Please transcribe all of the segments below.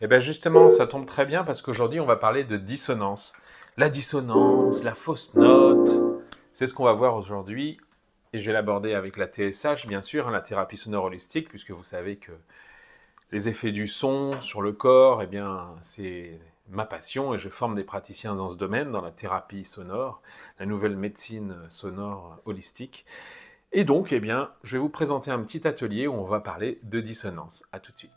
Et bien justement, ça tombe très bien parce qu'aujourd'hui, on va parler de dissonance. La dissonance, la fausse note, c'est ce qu'on va voir aujourd'hui. Et je vais l'aborder avec la TSH, bien sûr, la thérapie sonore holistique, puisque vous savez que les effets du son sur le corps, eh bien, c'est ma passion et je forme des praticiens dans ce domaine, dans la thérapie sonore, la nouvelle médecine sonore holistique. Et donc, eh bien, je vais vous présenter un petit atelier où on va parler de dissonance. À tout de suite.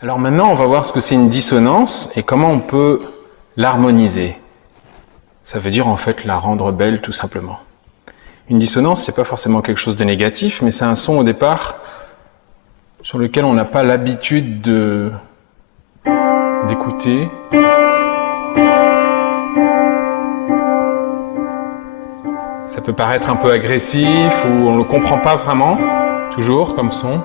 Alors maintenant, on va voir ce que c'est une dissonance et comment on peut l'harmoniser. Ça veut dire en fait la rendre belle tout simplement. Une dissonance, c'est pas forcément quelque chose de négatif, mais c'est un son au départ sur lequel on n'a pas l'habitude d'écouter. Ça peut paraître un peu agressif ou on ne le comprend pas vraiment, toujours comme son.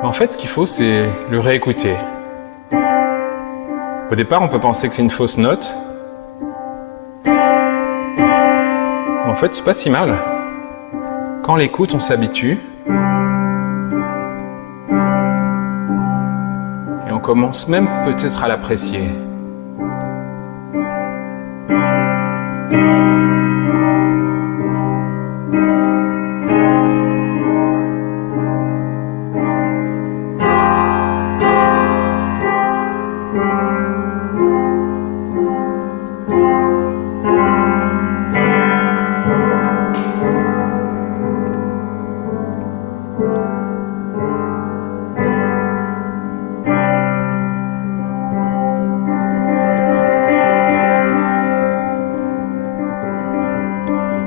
Mais en fait, ce qu'il faut, c'est le réécouter. Au départ, on peut penser que c'est une fausse note. En fait, c'est pas si mal. Quand on l'écoute, on s'habitue. Et on commence même peut-être à l'apprécier.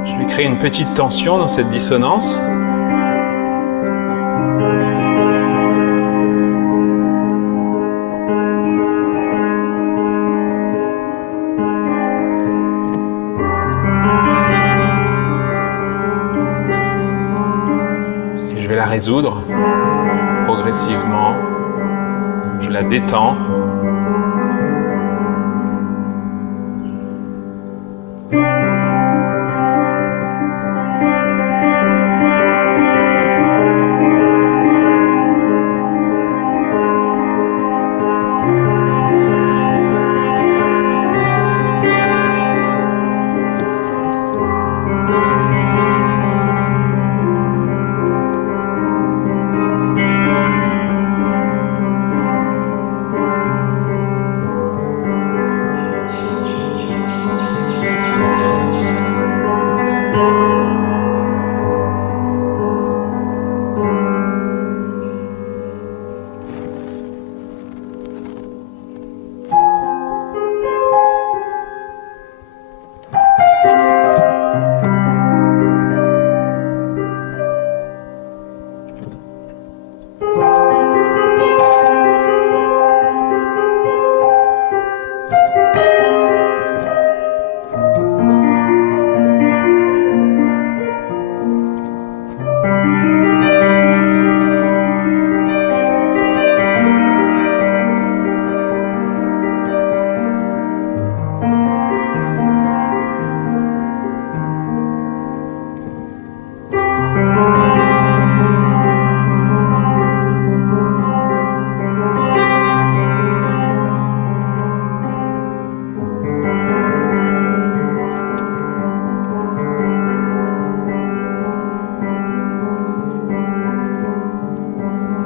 Je vais créer une petite tension dans cette dissonance. Je vais la résoudre progressivement. Je la détends.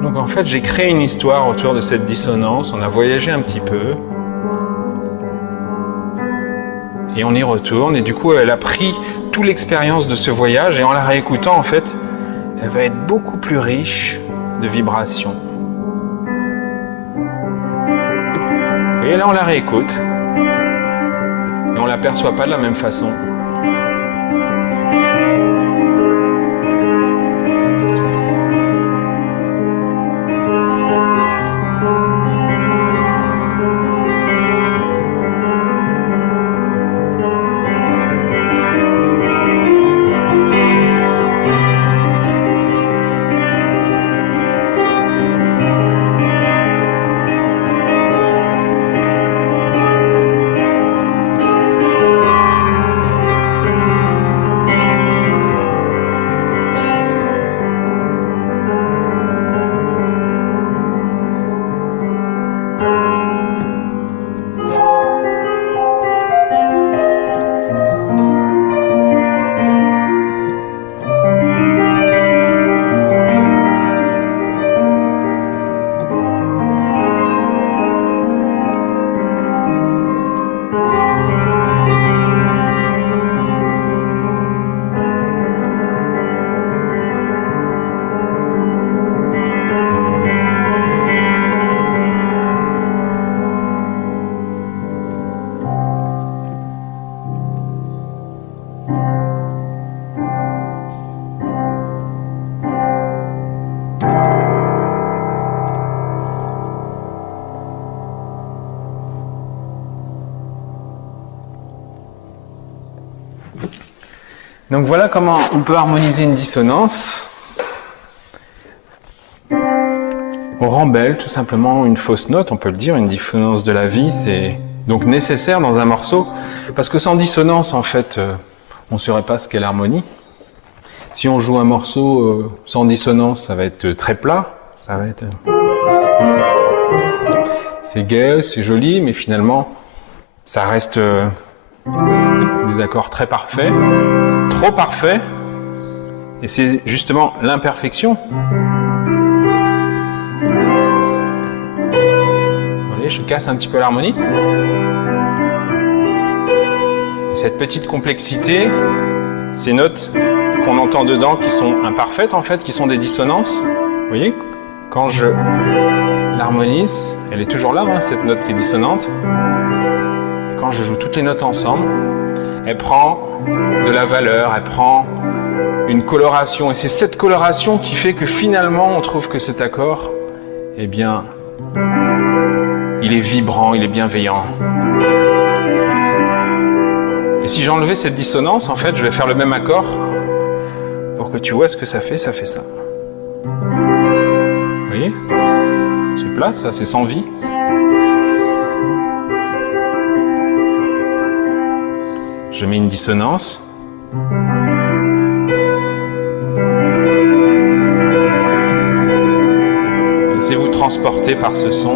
Donc en fait, j'ai créé une histoire autour de cette dissonance, on a voyagé un petit peu, et on y retourne, et du coup elle a pris toute l'expérience de ce voyage, et en la réécoutant en fait, elle va être beaucoup plus riche de vibrations. Et là on la réécoute, et on ne l'aperçoit pas de la même façon. Donc voilà comment on peut harmoniser une dissonance. On rend belle tout simplement une fausse note, on peut le dire, une dissonance de la vie, c'est donc nécessaire dans un morceau, parce que sans dissonance, en fait, on ne saurait pas ce qu'est l'harmonie. Si on joue un morceau sans dissonance, ça va être très plat, ça va être... C'est gai, c'est joli, mais finalement, ça reste des accords très parfaits, trop parfaits, et c'est justement l'imperfection. Vous voyez, je casse un petit peu l'harmonie. Et cette petite complexité, ces notes qu'on entend dedans qui sont imparfaites en fait, qui sont des dissonances, vous voyez, quand je l'harmonise, elle est toujours là, hein, cette note qui est dissonante. Quand je joue toutes les notes ensemble, elle prend de la valeur, elle prend une coloration. Et c'est cette coloration qui fait que finalement, on trouve que cet accord, eh bien, il est vibrant, il est bienveillant. Et si j'enlevais cette dissonance, en fait, je vais faire le même accord. Pour que tu vois ce que ça fait ça. Vous voyez ? C'est plat, ça, c'est sans vie. Je mets une dissonance. Laissez-vous transporter par ce son.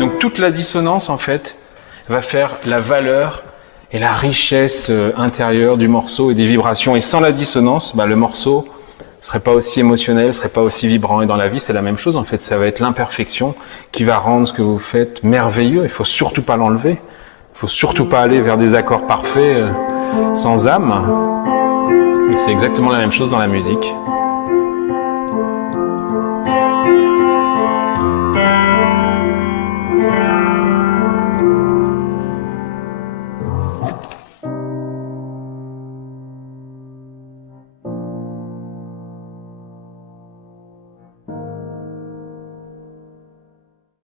Donc toute la dissonance, en fait, va faire la valeur et la richesse intérieure du morceau et des vibrations. Et sans la dissonance, le morceau ne serait pas aussi émotionnel, ne serait pas aussi vibrant. Et dans la vie, c'est la même chose. En fait, ça va être l'imperfection qui va rendre ce que vous faites merveilleux. Il ne faut surtout pas l'enlever. Il ne faut surtout pas aller vers des accords parfaits sans âme. Et c'est exactement la même chose dans la musique.